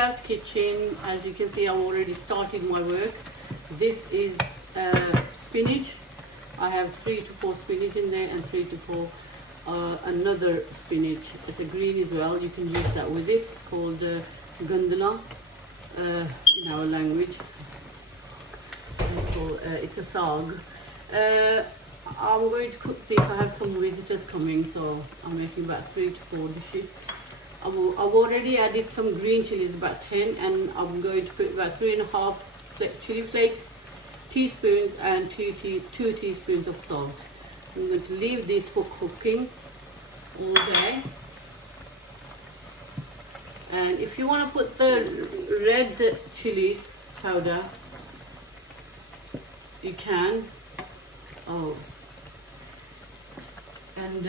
house kitchen. As you can see, I'm already started my work. This is spinach. I have 3 to 4 spinach in there and 3 to 4 another spinach. It's a green as well. You can use that with it. It's called gandala in our language. It's a saag. I'm going to cook this. I have some visitors coming, so I'm making about 3 to 4 dishes. I've already added some green chilies, about 10, and I'm going to put about 3.5 chili flakes, teaspoons, and 2 teaspoons of salt. I'm going to leave this for cooking all day. And if you want to put the red chilies powder, you can. Oh. And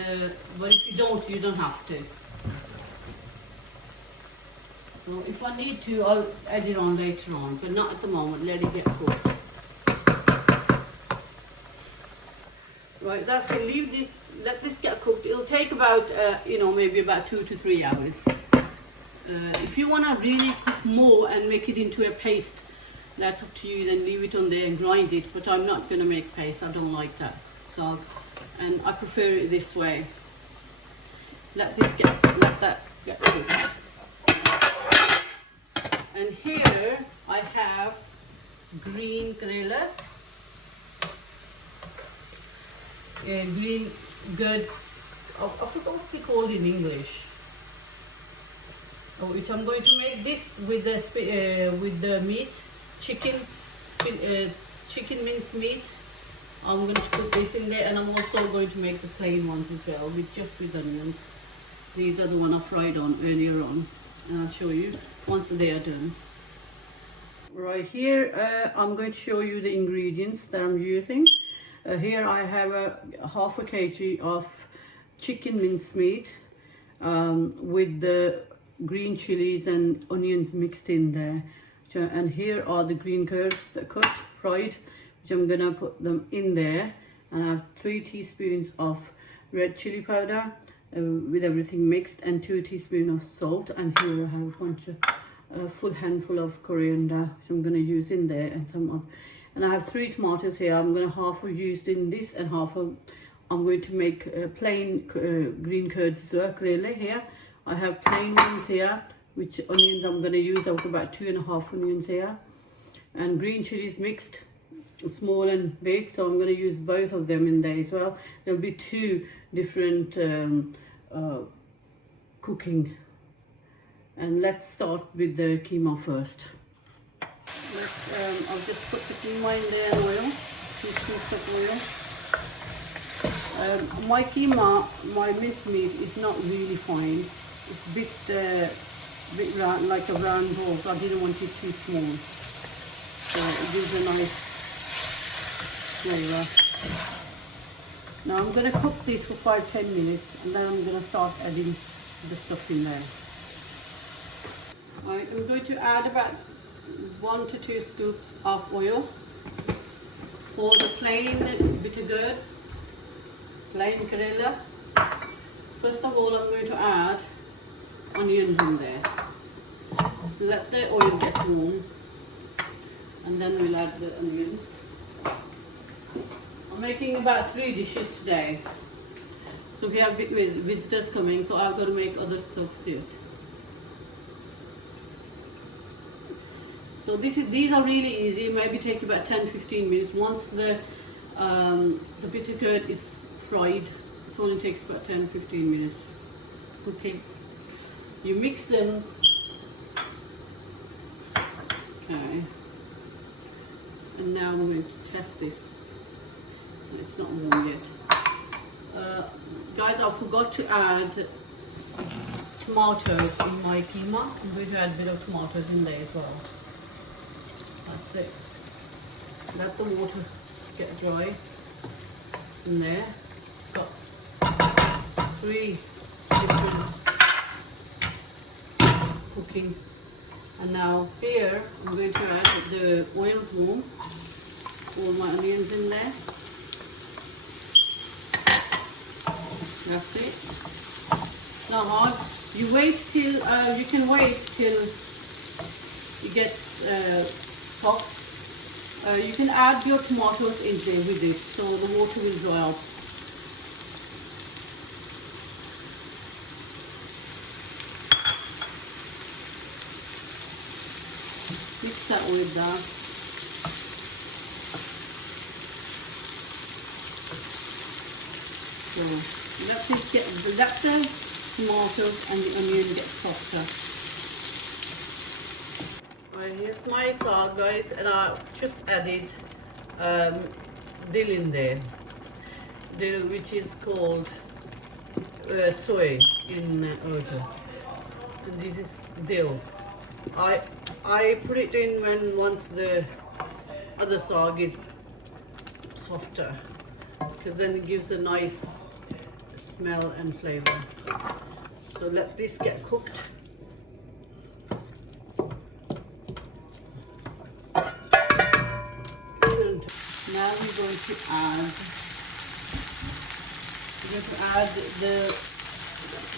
but if you don't have to. So if I need to, I'll add it on later on, but not at the moment. Let it get cooked. Right, that's it. Leave this. Let this get cooked. It'll take about, maybe about 2 to 3 hours. If you want to really cook more and make it into a paste, that's up to you. Then leave it on there and grind it. But I'm not going to make paste. I don't like that. So, and I prefer it this way. Let that get cooked. And here I have green Karelas. Green gourd. I forgot what's it called in English. Which I'm going to make this with the meat, chicken minced meat. I'm going to put this in there, and I'm also going to make the plain ones as well, with onions. These are the one I fried on earlier on, and I'll show you once they are done. Right here, I'm going to show you the ingredients that I'm using. Here I have half a kg of chicken minced meat with the green chilies and onions mixed in there. And here are the green curds that cut, fried, which I'm gonna put them in there. And I have 3 teaspoons of red chili powder with everything mixed, and 2 teaspoons of salt. And here I have a bunch of full handful of coriander, which I'm gonna use in there, and some of. And I have 3 tomatoes here. I'm gonna half of used in this, and half of I'm going to make plain green curds Karelay here. I have plain ones here, which onions I'm going to use. I've got about 2.5 onions here, and green chilies mixed, small and big, so I'm going to use both of them in there as well. There'll be 2 different cooking. And let's start with the Qeema first. I'll just put the Qeema in there and oil, 2 scoops of oil. My Qeema, my minced meat is not really fine. It's a bit round, like a round ball, so I didn't want it too small. So it gives a nice flavour. Now I'm going to cook this for 5-10 minutes, and then I'm going to start adding the stuff in there. Right, I'm going to add about 1 to 2 scoops of oil for the plain bitter gourds, plain Karela. First of all, I'm going to add onions in there. So let the oil get warm, and then we'll add the onions. I'm making about 3 dishes today, so we have visitors coming, so I've got to make other stuff too. So these are really easy. Maybe take about 10-15 minutes. Once the bitter gourd is fried, it only takes about 10-15 minutes cooking. You mix them. Okay. And now I'm going to test this. It's not warm yet. Guys, I forgot to add tomatoes in my Qeema. I'm going to add a bit of tomatoes in there as well. That's it. Let the water get dry in there. Got 3 different cooking. And now here I'm going to add the oil's warm. All my onions in there. That's it. Now you wait till you can wait till it gets soft. You can add your tomatoes in there with this, so the water will dry out. Mix that with that. So let the tomatoes and the onion get softer. Right, here's my saag, guys, and I just added dill in there, dill which is called soy in Urdu, and this is dill. I put it in once the other saag is softer, because then it gives a nice smell and flavor. So let this get cooked. Now we're going to add the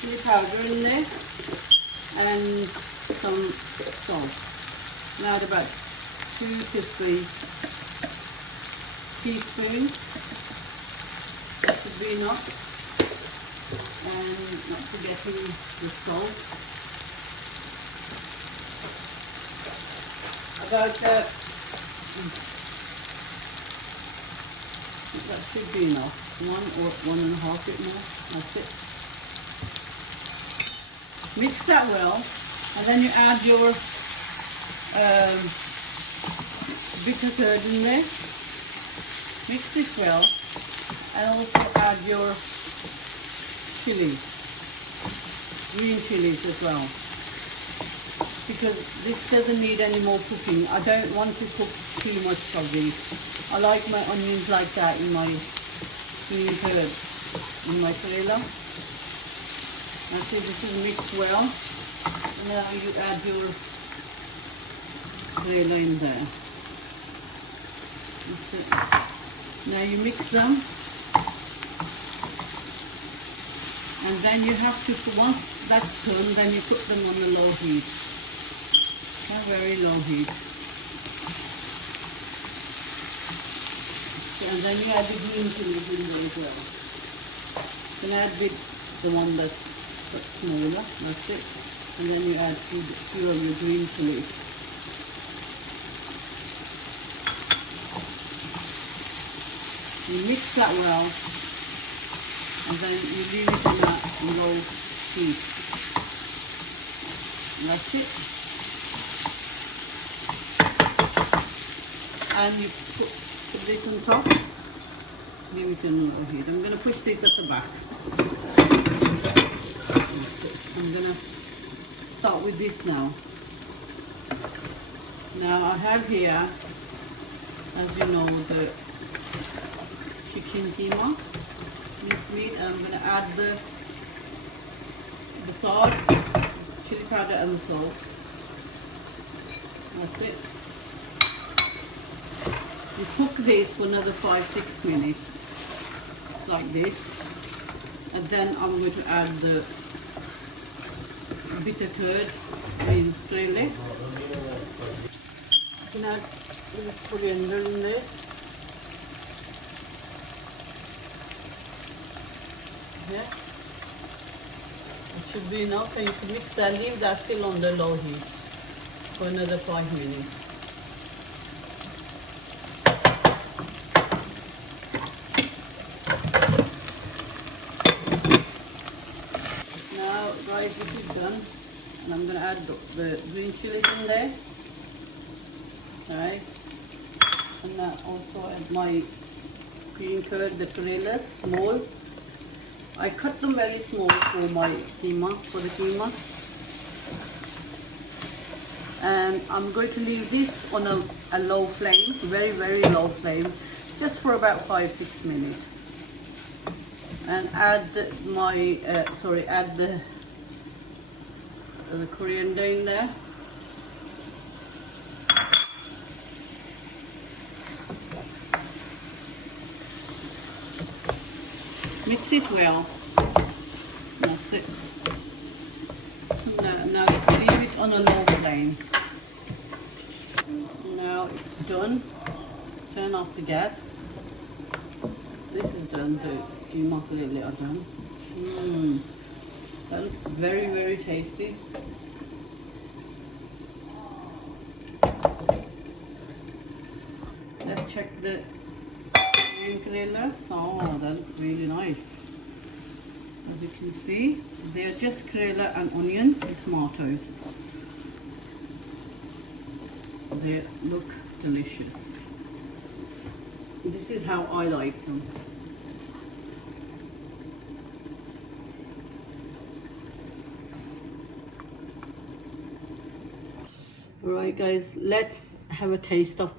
chili powder in there and some salt. Now add about 2 to 3 teaspoons. That should be enough. And not forgetting the salt. About that should be enough. 1 or 1.5 bit more. That's it. Mix that well, and then you add your bitter curd in there. Mix this well, and also add your chilies, green chilies as well, because this doesn't need any more cooking. I don't want to cook too much of these. I like my onions like that in my green curd, in my karela. Okay, this is mixed well. Now you add your karela in there. Now you mix them, and then you have to, once that's done, then you put them on the low heat, a very low heat. And then you add the green chilies in there as well. You can add the one that's smaller, that's it. And then you add few of your green chilies. You mix that well, and then you leave it in that low heat. And that's it. And you put this on top. Leave it in low heat. I'm going to push this at the back. I'm going to start with this now. Now I have here, as you know, the chicken qeema, minced meat, and I'm going to add the salt, chili powder and the salt. That's it. You cook this for another 5-6 minutes, like this, and then I'm going to add the bitter curd in kरेले. You can add coriander in there. Yeah, it should be enough, and you can mix that. Leave that still on the low heat for another 5 minutes. Guys, this is done, and I'm going to add the green chilies in there. Alright, and also add my green curd, the karelas, small. I cut them very small for my qeema, for the qeema. And I'm going to leave this on a low flame, very, very low flame, just for about 5-6 minutes. And add my, add the coriander in there. Mix it well. That's it. Now leave it on a low flame. Now it's done. Turn off the gas. This is done. The Qeema Karelay are done. That looks very, very tasty. Let's check the Karela. Oh, that looks really nice. As you can see, they are just Karela and onions and tomatoes. They look delicious. This is how I like them. Alright guys, let's have a taste of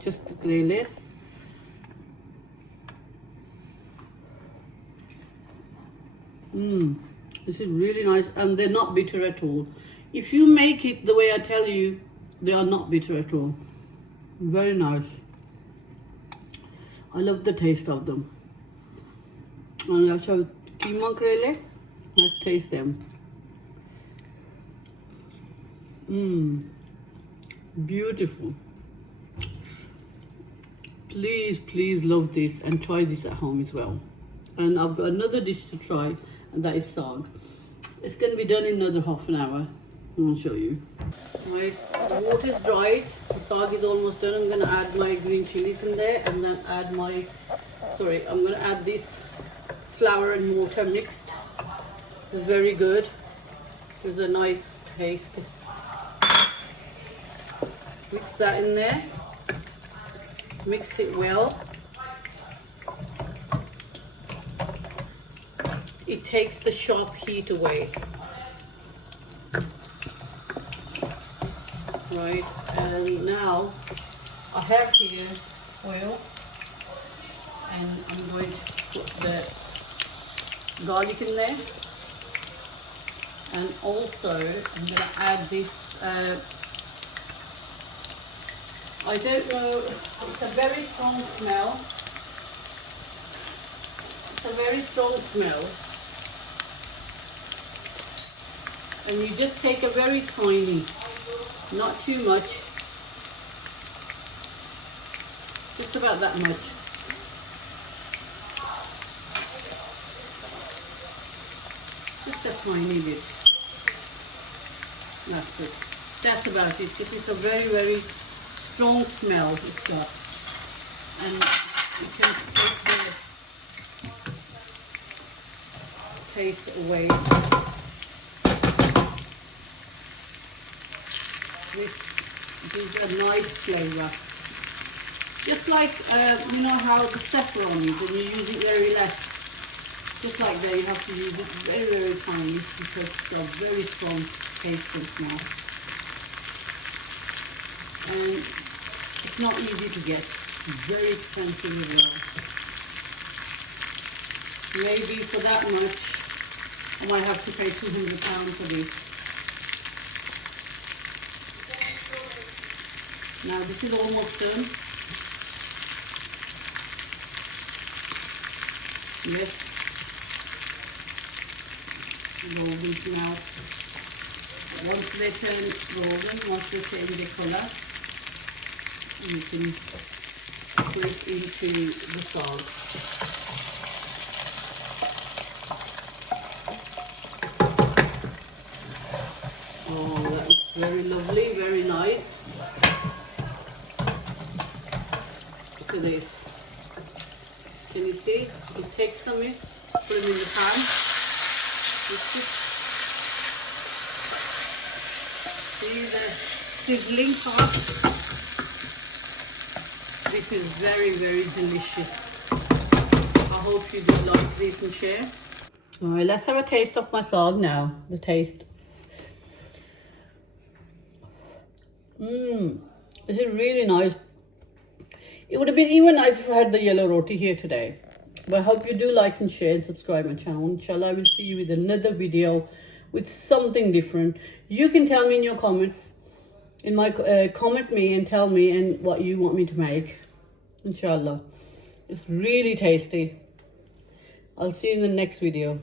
just the Karelays. This is really nice, and they're not bitter at all. If you make it the way I tell you, they are not bitter at all. Very nice. I love the taste of them. And let's have Qeema Karelay. Let's taste them. Beautiful. Please, please love this and try this at home as well. And I've got another dish to try, and that is Saag. It's going to be done in another half an hour. I'll show you. Right, the water is dried. The Saag is almost done. I'm going to add my green chilies in there, and then add I'm going to add this flour and water mixed. This is very good. There's a nice taste. Mix that in there. Mix it well. It takes the sharp heat away. Right, and now I have here oil, and I'm going to put the garlic in there, and also I'm going to add this, I don't know, it's a very strong smell. It's a very strong smell. And you just take a very tiny, not too much, just about that much. Just a tiny bit. That's it. That's about it. This is a very, very strong smell it's got. And you can take the taste away. This gives a nice flavour. Just like, you know how the saffron is, and you use it very less. Just like that, you have to use it very, very tiny because it's got very strong taste and smell. And it's not easy to get. It's very expensive as well. Maybe for that much, I might have to pay £200 for this. Now this is almost done. Let's golden now. Once they turn golden, once they change the color, you can put it into the Saag. Oh, that looks very lovely, very nice. Look at this. Can you see? It takes some of it, put them in the pan. See the sizzling part? This is very, very delicious. I hope you do like this and share. Alright, let's have a taste of my Saag now. The taste. This is really nice. It would have been even nice if I had the yellow roti here today. But I hope you do like and share and subscribe my channel. Inshallah, I will see you with another video with something different. You can tell me in your comments, comment me and tell me and what you want me to make. Inshallah. It's really tasty. I'll see you in the next video.